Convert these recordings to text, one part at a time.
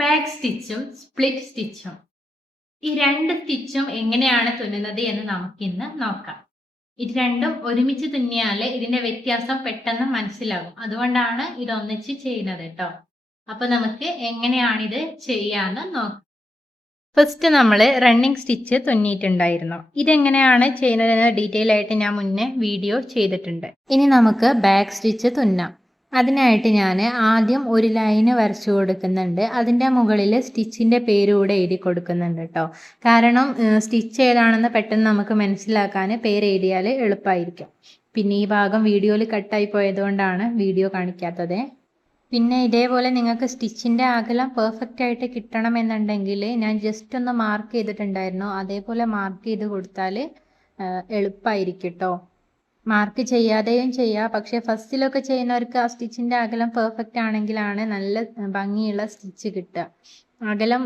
Back സ്റ്റിച്ചും split സ്റ്റിച്ചും ഈ രണ്ട് സ്റ്റിച്ചും എങ്ങനെയാണ് തുന്നുന്നത് എന്ന് നമുക്കിന്ന് നോക്കാം. ഇത് രണ്ടും ഒരുമിച്ച് തുന്നിയാൽ ഇതിന്റെ വ്യത്യാസം പെട്ടെന്ന് മനസ്സിലാകും. അതുകൊണ്ടാണ് ഇത് ഒന്നിച്ച് ചെയ്യുന്നത് കേട്ടോ. അപ്പൊ നമുക്ക് എങ്ങനെയാണിത് ചെയ്യാന്ന് നോക്കാം. ഫസ്റ്റ് നമ്മൾ റണ്ണിങ് സ്റ്റിച്ച് തുന്നിയിട്ടുണ്ടായിരുന്നു. ഇതെങ്ങനെയാണ് ചെയ്യുന്നതെന്ന് ഡീറ്റെയിൽ ആയിട്ട് ഞാൻ മുന്നേ വീഡിയോ ചെയ്തിട്ടുണ്ട്. ഇനി നമുക്ക് ബാക്ക് സ്റ്റിച്ച് തുന്നാം. അതിനായിട്ട് ഞാൻ ആദ്യം ഒരു ലൈന് വരച്ചു കൊടുക്കുന്നുണ്ട്. അതിൻ്റെ മുകളിൽ സ്റ്റിച്ചിൻ്റെ പേര് കൂടെ എഴുതി കൊടുക്കുന്നുണ്ട് കേട്ടോ. കാരണം സ്റ്റിച്ച് ഏതാണെന്ന് പെട്ടെന്ന് നമുക്ക് മനസ്സിലാക്കാൻ പേര് എഴുതിയാൽ എളുപ്പമായിരിക്കും. പിന്നെ ഈ ഭാഗം വീഡിയോയിൽ കട്ടായി പോയതുകൊണ്ടാണ് വീഡിയോ കാണിക്കാത്തത്. പിന്നെ ഇതേപോലെ നിങ്ങൾക്ക് സ്റ്റിച്ചിൻ്റെ അകലം പെർഫെക്റ്റ് ആയിട്ട് കിട്ടണമെന്നുണ്ടെങ്കിൽ ഞാൻ ജസ്റ്റ് ഒന്ന് മാർക്ക് ചെയ്തിട്ടുണ്ടായിരുന്നു. അതേപോലെ മാർക്ക് ചെയ്ത് കൊടുത്താൽ എളുപ്പമായിരിക്കും കേട്ടോ. മാർക്ക് ചെയ്യാതെയും ചെയ്യാം. പക്ഷേ ഫസ്റ്റിലൊക്കെ ചെയ്യുന്നവർക്ക് ആ സ്റ്റിച്ചിൻ്റെ അകലം പെർഫെക്റ്റ് ആണെങ്കിലാണ് നല്ല ഭംഗിയുള്ള സ്റ്റിച്ച് കിട്ടുക. അകലം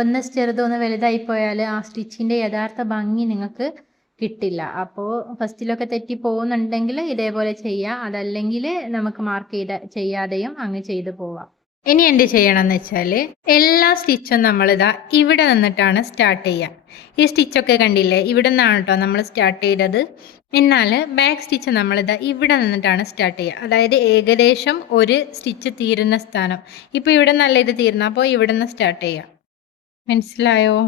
ഒന്ന് ചെറുതൊന്ന് വലുതായി പോയാൽ ആ സ്റ്റിച്ചിൻ്റെ യഥാർത്ഥ ഭംഗി നിങ്ങൾക്ക് കിട്ടില്ല. അപ്പോൾ ഫസ്റ്റിലൊക്കെ തെറ്റി പോകുന്നുണ്ടെങ്കിൽ ഇതേപോലെ ചെയ്യാം. അതല്ലെങ്കിൽ നമുക്ക് മാർക്ക് ചെയ്യാതെയും അങ്ങ് ചെയ്തു പോവാം. ഇനി എന്ത് ചെയ്യണം എന്ന് വെച്ചാൽ എല്ലാ സ്റ്റിച്ചും നമ്മളിതാ ഇവിടെ നിന്നിട്ടാണ് സ്റ്റാർട്ട് ചെയ്യുക. ഈ സ്റ്റിച്ചൊക്കെ കണ്ടില്ലേ, ഇവിടെ നിന്നാണ് കേട്ടോ നമ്മൾ സ്റ്റാർട്ട് ചെയ്തത്. എന്നാൽ ബാക്ക് സ്റ്റിച്ച് നമ്മളിതാ ഇവിടെ നിന്നിട്ടാണ് സ്റ്റാർട്ട് ചെയ്യുക. അതായത് ഏകദേശം ഒരു സ്റ്റിച്ച് തീരുന്ന സ്ഥാനം. ഇപ്പോൾ ഇവിടെ നല്ല ഇത് തീർന്നു, അപ്പോൾ ഇവിടെ നിന്ന് സ്റ്റാർട്ട് ചെയ്യാം. മനസ്സിലായോ?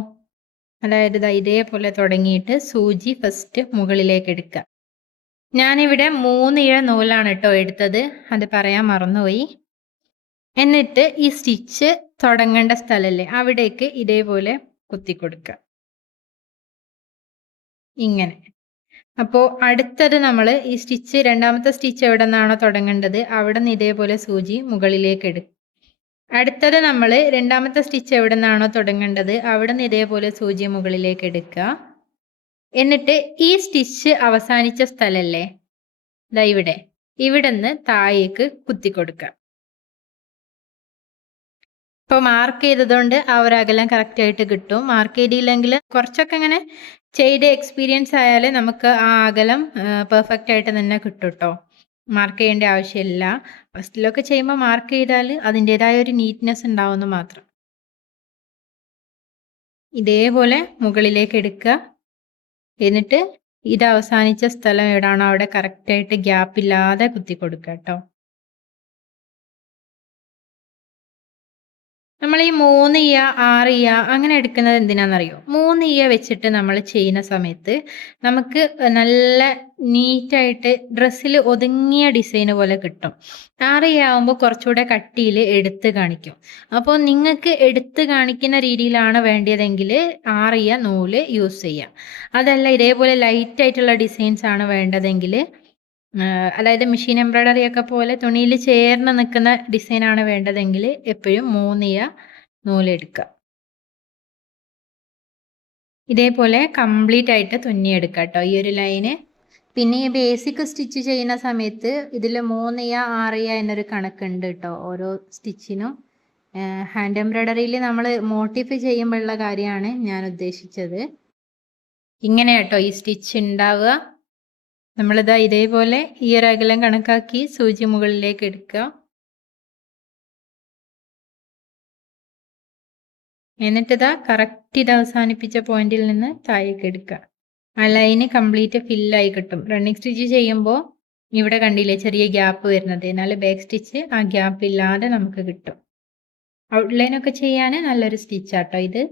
അതായത് ഇതേപോലെ തുടങ്ങിയിട്ട് സൂചി ഫസ്റ്റ് മുകളിലേക്ക് എടുക്കുക. ഞാനിവിടെ 3 ഇഴ നൂലാണ് കേട്ടോ എടുത്തത്, അത് പറയാൻ മറന്നുപോയി. എന്നിട്ട് ഈ സ്റ്റിച്ച് തുടങ്ങേണ്ട സ്ഥലമല്ലേ അവിടേക്ക് ഇതേപോലെ കുത്തി കൊടുക്കുക, ഇങ്ങനെ. അപ്പോൾ അടുത്തത് നമ്മൾ ഈ സ്റ്റിച്ച് രണ്ടാമത്തെ സ്റ്റിച്ച് എവിടെ നിന്നാണോ തുടങ്ങേണ്ടത് അവിടെ നിന്ന് ഇതേപോലെ സൂചി മുകളിലേക്ക് എടുക്കുക. അടുത്തത് നമ്മൾ രണ്ടാമത്തെ സ്റ്റിച്ച് എവിടെ നിന്നാണോ തുടങ്ങേണ്ടത് അവിടെ നിന്ന് ഇതേപോലെ സൂചി മുകളിലേക്ക് എടുക്കുക. എന്നിട്ട് ഈ സ്റ്റിച്ച് അവസാനിച്ച സ്ഥലല്ലേ ഇവിടെ നിന്ന് താഴേക്ക് കുത്തി കൊടുക്കുക. ഇപ്പോൾ മാർക്ക് ചെയ്തതുകൊണ്ട് ആ ഒരു അകലം കറക്റ്റ് ആയിട്ട് കിട്ടും. മാർക്ക് ചെയ്തില്ലെങ്കിൽ കുറച്ചൊക്കെ ഇങ്ങനെ ചെയ്ത് എക്സ്പീരിയൻസ് ആയാൽ നമുക്ക് ആ അകലം പെർഫെക്റ്റ് ആയിട്ട് തന്നെ കിട്ടും കേട്ടോ. മാർക്ക് ചെയ്യേണ്ട ആവശ്യമില്ല. ഫസ്റ്റിലൊക്കെ ചെയ്യുമ്പോൾ മാർക്ക് ചെയ്താൽ അതിൻ്റെതായ ഒരു നീറ്റ്നെസ് ഉണ്ടാവുമെന്ന് മാത്രം. ഇതേപോലെ മുകളിലേക്ക് എടുക്കുക. എന്നിട്ട് ഇത് അവസാനിച്ച സ്ഥലം എവിടാണോ അവിടെ കറക്റ്റായിട്ട് ഗ്യാപ്പ് ഇല്ലാതെ കുത്തി കൊടുക്കുക കേട്ടോ. നമ്മൾ ഈ 3 ഇഴ 6 ഇഴ അങ്ങനെ എടുക്കുന്നത് എന്തിനാണെന്നറിയോ? 3 ഇഴ വെച്ചിട്ട് നമ്മൾ ചെയ്യുന്ന സമയത്ത് നമുക്ക് നല്ല നീറ്റായിട്ട് ഡ്രസ്സിൽ ഒതുങ്ങിയ ഡിസൈൻ പോലെ കിട്ടും. 6 ഇഴ ആകുമ്പോൾ കുറച്ചുകൂടെ കട്ടിയിൽ എടുത്ത് കാണിക്കും. അപ്പോൾ നിങ്ങൾക്ക് എടുത്ത് കാണിക്കുന്ന രീതിയിലാണ് വേണ്ടതെങ്കിൽ 6 ഇഴ നൂല് യൂസ് ചെയ്യാം. അതല്ല ഇതേപോലെ ലൈറ്റ് ആയിട്ടുള്ള ഡിസൈൻസ് ആണ് വേണ്ടതെങ്കിൽ, അതായത് മെഷീൻ എംബ്രോയ്ഡറി ഒക്കെ പോലെ തുണിയിൽ ചേർന്ന് നിൽക്കുന്ന ഡിസൈനാണ് വേണ്ടതെങ്കിൽ എപ്പോഴും 3 ഇഴ നൂലെടുക്കുക. ഇതേപോലെ കംപ്ലീറ്റ് ആയിട്ട് തുന്നിയെടുക്കുക കേട്ടോ ഈ ഒരു ലൈന്. പിന്നെ ഈ ബേസിക് സ്റ്റിച്ച് ചെയ്യുന്ന സമയത്ത് ഇതിൽ 3 ഇഴ 6 ഇഴ എന്നൊരു കണക്കുണ്ട് കേട്ടോ ഓരോ സ്റ്റിച്ചിനും. ഹാൻഡ് എംബ്രോയ്ഡറിയിൽ നമ്മൾ മോട്ടിഫ് ചെയ്യുമ്പോഴുള്ള കാര്യമാണ് ഞാൻ ഉദ്ദേശിച്ചത്. ഇങ്ങനെ കേട്ടോ ഈ സ്റ്റിച്ച് ഉണ്ടാവുക. നമ്മളിതാ ഇതേപോലെ ഈ ഒരു അകലം കണക്കാക്കി സൂചി മുകളിലേക്ക് എടുക്കുക. എന്നിട്ടിതാ കറക്റ്റ് ഇത് അവസാനിപ്പിച്ച പോയിന്റിൽ നിന്ന് താഴേക്ക് എടുക്കുക. ആ ലൈന് കംപ്ലീറ്റ് ഫില്ലായി കിട്ടും. റണ്ണിങ് സ്റ്റിച്ച് ചെയ്യുമ്പോൾ ഇവിടെ കണ്ടില്ലേ ചെറിയ ഗ്യാപ്പ് വരുന്നത്, എന്നാൽ ബാക്ക് സ്റ്റിച്ച് ആ ഗ്യാപ്പ് ഇല്ലാതെ നമുക്ക് കിട്ടും. ഔട്ട്ലൈനൊക്കെ ചെയ്യാൻ നല്ലൊരു സ്റ്റിച്ചാട്ടോ ഇത്.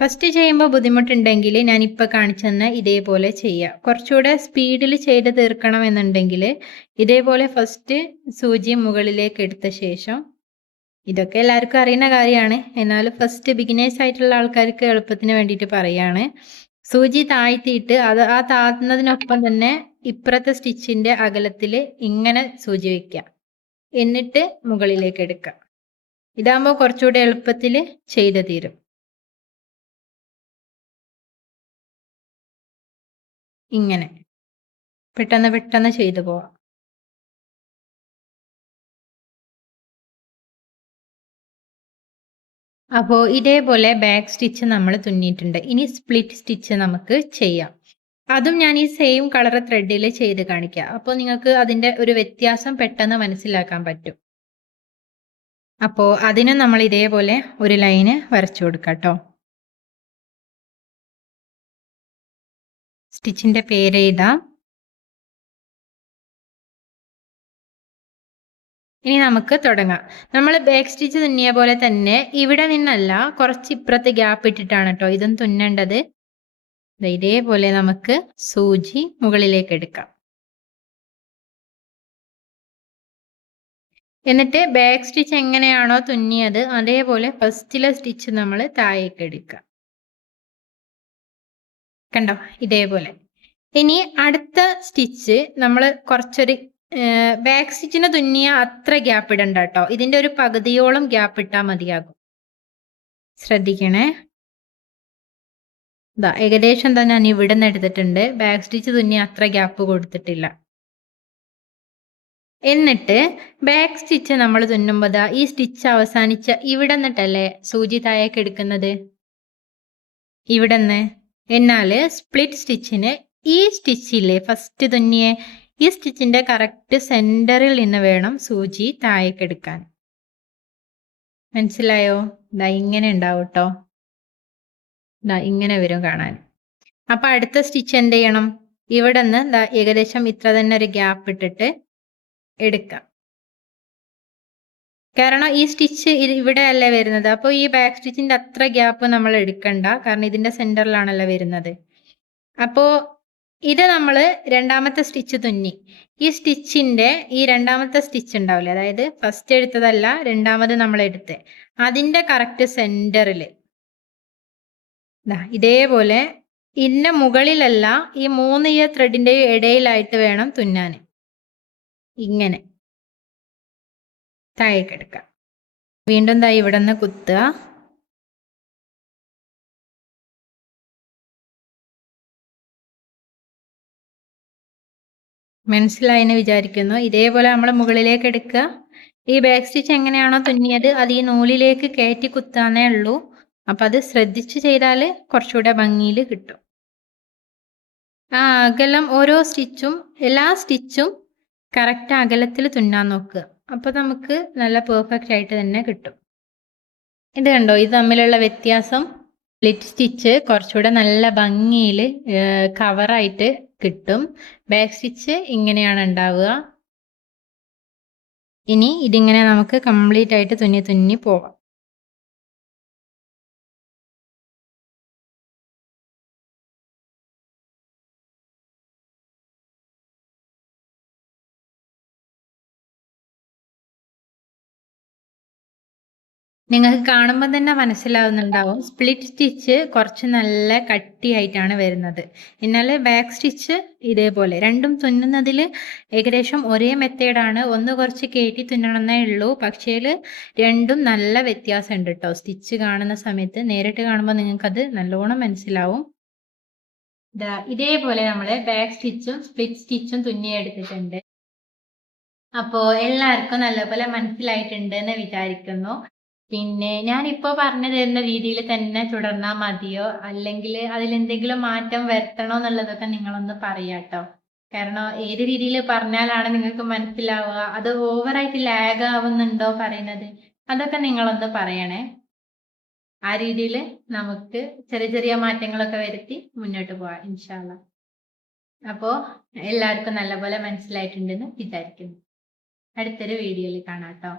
ഫസ്റ്റ് ചെയ്യുമ്പോൾ ബുദ്ധിമുട്ടുണ്ടെങ്കിൽ ഞാനിപ്പോൾ കാണിച്ചെന്ന് ഇതേപോലെ ചെയ്യുക. കുറച്ചുകൂടെ സ്പീഡിൽ ചെയ്ത് തീർക്കണം എന്നുണ്ടെങ്കിൽ ഇതേപോലെ ഫസ്റ്റ് സൂചി മുകളിലേക്ക് എടുത്ത ശേഷം, ഇതൊക്കെ എല്ലാവർക്കും അറിയുന്ന കാര്യമാണ്, എന്നാലും ഫസ്റ്റ് ബിഗിനേഴ്സ് ആയിട്ടുള്ള ആൾക്കാർക്ക് എളുപ്പത്തിന് വേണ്ടിയിട്ട് പറയാണ്. സൂചി താഴ്ത്തിയിട്ട് ആ താഴ്ത്തുന്നതിനൊപ്പം തന്നെ ഇപ്പുറത്തെ സ്റ്റിച്ചിൻ്റെ അകലത്തിൽ ഇങ്ങനെ സൂചി വയ്ക്കുക. എന്നിട്ട് മുകളിലേക്ക് എടുക്കുക. ഇതാകുമ്പോൾ കുറച്ചുകൂടെ എളുപ്പത്തിൽ ചെയ്ത് തീരും. ഇങ്ങനെ പെട്ടെന്ന് ചെയ്തു പോവാം. അപ്പോൾ ഇതേപോലെ ബാക്ക് സ്റ്റിച്ച് നമ്മൾ തുന്നിയിട്ടുണ്ട്. ഇനി സ്പ്ലിറ്റ് സ്റ്റിച്ച് നമുക്ക് ചെയ്യാം. അതും ഞാൻ ഈ സെയിം കളർ ത്രെഡിൽ ചെയ്ത് കാണിക്കാം. അപ്പോൾ നിങ്ങൾക്ക് അതിൻ്റെ ഒരു വ്യത്യാസം പെട്ടെന്ന് മനസ്സിലാക്കാൻ പറ്റും. അപ്പോൾ അതിന് നമ്മൾ ഇതേപോലെ ഒരു ലൈന് വരച്ചു കൊടുക്കാം കേട്ടോ. സ്റ്റിച്ചിന്റെ പേര് എഴുതാം. ഇനി നമുക്ക് തുടങ്ങാം. നമ്മൾ ബാക്ക് സ്റ്റിച്ച് തുന്നിയ പോലെ തന്നെ ഇവിടെ നിന്നല്ല, കുറച്ച് ഇപ്പുറത്ത് ഗ്യാപ്പ് ഇട്ടിട്ടാണ് കേട്ടോ ഇതും തുന്നേണ്ടത്. ഇതേപോലെ നമുക്ക് സൂചി മുകളിലേക്ക് എടുക്കാം. എന്നിട്ട് ബാക്ക് സ്റ്റിച്ച് എങ്ങനെയാണോ തുന്നിയത് അതേപോലെ ഫസ്റ്റിലെ സ്റ്റിച്ച് നമ്മൾ താഴേക്ക് എടുക്കുക. കണ്ടോ, ഇതേപോലെ. ഇനി അടുത്ത സ്റ്റിച്ച് നമ്മൾ കുറച്ചൊരു ബാക്ക് സ്റ്റിച്ചിന് തുന്നിയ അത്ര ഗ്യാപ്പ് ഇടണ്ട കേട്ടോ. ഇതിന്റെ ഒരു പകുതിയോളം ഗ്യാപ്പ് ഇട്ടാൽ മതിയാകും. ശ്രദ്ധിക്കണേ. ഏകദേശം തന്നെ ഞാൻ ഇവിടെ നിന്ന് എടുത്തിട്ടുണ്ട്. ബാക്ക് സ്റ്റിച്ച് തുന്നിയ അത്ര ഗ്യാപ്പ് കൊടുത്തിട്ടില്ല. എന്നിട്ട് ബാക്ക് സ്റ്റിച്ച് നമ്മൾ തുന്നുമ്പോൾ ഈ സ്റ്റിച്ച് അവസാനിച്ച ഇവിടെ നിന്നിട്ടല്ലേ സൂചി താഴേക്ക് എടുക്കുന്നത്, ഇവിടെ നിന്ന്. എന്നാല് സ്പ്ലിറ്റ് സ്റ്റിച്ചിന് ഈ സ്റ്റിച്ചില്ലേ ഫസ്റ്റ് തുന്നിയെ ഈ സ്റ്റിച്ചിന്റെ കറക്റ്റ് സെന്ററിൽ നിന്ന് വേണം സൂചി താഴേക്ക് എടുക്കാൻ. മനസ്സിലായോ? ഇങ്ങനെ ഉണ്ടാവും കേട്ടോ. ഇങ്ങനെ വരും കാണാൻ. അപ്പൊ അടുത്ത സ്റ്റിച്ച് എന്ത് ചെയ്യണം, ഇവിടെ നിന്ന് ഏകദേശം ഇത്ര തന്നെ ഒരു ഗ്യാപ്പ് ഇട്ടിട്ട് എടുക്കാം. കാരണം ഈ സ്റ്റിച്ച് ഇവിടെ അല്ലേ വരുന്നത്. അപ്പോൾ ഈ ബാക്ക് സ്റ്റിച്ചിന്റെ അത്ര ഗ്യാപ്പ് നമ്മൾ എടുക്കണ്ട, കാരണം ഇതിന്റെ സെന്ററിലാണല്ലോ വരുന്നത്. അപ്പോൾ ഇത് നമ്മൾ രണ്ടാമത്തെ സ്റ്റിച്ച് തുന്നി. ഈ സ്റ്റിച്ചിന്റെ ഈ രണ്ടാമത്തെ സ്റ്റിച്ച് ഉണ്ടാവില്ലേ, അതായത് ഫസ്റ്റ് എടുത്തതല്ല രണ്ടാമത് നമ്മൾ എടുത്ത്, അതിന്റെ കറക്റ്റ് സെന്ററിൽ ഇതേപോലെ ഇന്ന മുകളിലല്ല, ഈ 3 ത്രെഡിന്റെ ഇടയിലായിട്ട് വേണം തുന്നാൻ. ഇങ്ങനെ താഴേക്ക് എടുക്കാം. വീണ്ടും ഇവിടെ നിന്ന് കുത്തുക. മനസ്സിലായെന്ന് വിചാരിക്കുന്നു. ഇതേപോലെ നമ്മൾ മുകളിലേക്ക് എടുക്കുക. ഈ ബാക്ക് സ്റ്റിച്ച് എങ്ങനെയാണോ തുന്നിയത് അത് ഈ നൂലിലേക്ക് കയറ്റി കുത്താനേ ഉള്ളൂ. അപ്പം അത് ശ്രദ്ധിച്ച് ചെയ്താൽ കുറച്ചുകൂടെ ഭംഗിയിൽ കിട്ടും. അകലം ഓരോ സ്റ്റിച്ചും എല്ലാ സ്റ്റിച്ചും കറക്റ്റ് അകലത്തിൽ തുന്നാൻ നോക്കുക. അപ്പോൾ നമുക്ക് നല്ല പെർഫെക്റ്റ് ആയിട്ട് തന്നെ കിട്ടും. ഇത് കണ്ടോ, ഇത് തമ്മിലുള്ള വ്യത്യാസം. സ്പ്ലിറ്റ് സ്റ്റിച്ച് കുറച്ചുകൂടെ നല്ല ഭംഗിയിൽ കവറായിട്ട് കിട്ടും. ബാക്ക് സ്റ്റിച്ച് ഇങ്ങനെയാണ് ഉണ്ടാവുക. ഇനി ഇതിങ്ങനെ നമുക്ക് കംപ്ലീറ്റ് ആയിട്ട് തുന്നി പോവാം. നിങ്ങൾക്ക് കാണുമ്പോൾ തന്നെ മനസ്സിലാവുന്നുണ്ടാവും, സ്പ്ലിറ്റ് സ്റ്റിച്ച് കുറച്ച് നല്ല കട്ടിയായിട്ടാണ് വരുന്നത്. എന്നാൽ ബാക്ക് സ്റ്റിച്ച് ഇതേപോലെ. രണ്ടും തുന്നുന്നതിൽ ഏകദേശം ഒരേ മെത്തേഡാണ്. ഒന്ന് കുറച്ച് കയറ്റി തുന്നണമെന്നേ ഉള്ളൂ. പക്ഷേ രണ്ടും നല്ല വ്യത്യാസമുണ്ട് കേട്ടോ. സ്റ്റിച്ച് കാണുന്ന സമയത്ത് നേരിട്ട് കാണുമ്പോൾ നിങ്ങൾക്കത് നല്ലോണം മനസ്സിലാവും. ഇതേപോലെ നമ്മൾ ബാക്ക് സ്റ്റിച്ചും സ്പ്ലിറ്റ് സ്റ്റിച്ചും തുന്നിയെടുത്തിട്ടുണ്ട്. അപ്പോൾ എല്ലാവർക്കും നല്ലപോലെ മനസ്സിലായിട്ടുണ്ട് എന്ന് വിചാരിക്കുന്നു. പിന്നെ ഞാനിപ്പോ പറഞ്ഞു തരുന്ന രീതിയിൽ തന്നെ തുടർന്നാൽ മതിയോ, അല്ലെങ്കിൽ അതിലെന്തെങ്കിലും മാറ്റം വരുത്തണോ എന്നുള്ളതൊക്കെ നിങ്ങളൊന്ന് പറയാട്ടോ. കാരണം ഏത് രീതിയിൽ പറഞ്ഞാലാണ് നിങ്ങൾക്ക് മനസ്സിലാവുക, അത് ഓവറായിട്ട് ലാഗ് ആവുന്നുണ്ടോ പറയുന്നത്, അതൊക്കെ നിങ്ങളൊന്ന് പറയണേ. ആ രീതിയിൽ നമുക്ക് ചെറിയ ചെറിയ മാറ്റങ്ങളൊക്കെ വരുത്തി മുന്നോട്ട് പോവാം ഇൻഷാ അള്ളാ. അപ്പോൾ എല്ലാവർക്കും നല്ലപോലെ മനസ്സിലായിട്ടുണ്ടെന്ന് വിചാരിക്കുന്നു. അടുത്തൊരു വീഡിയോയിൽ കാണാം കേട്ടോ.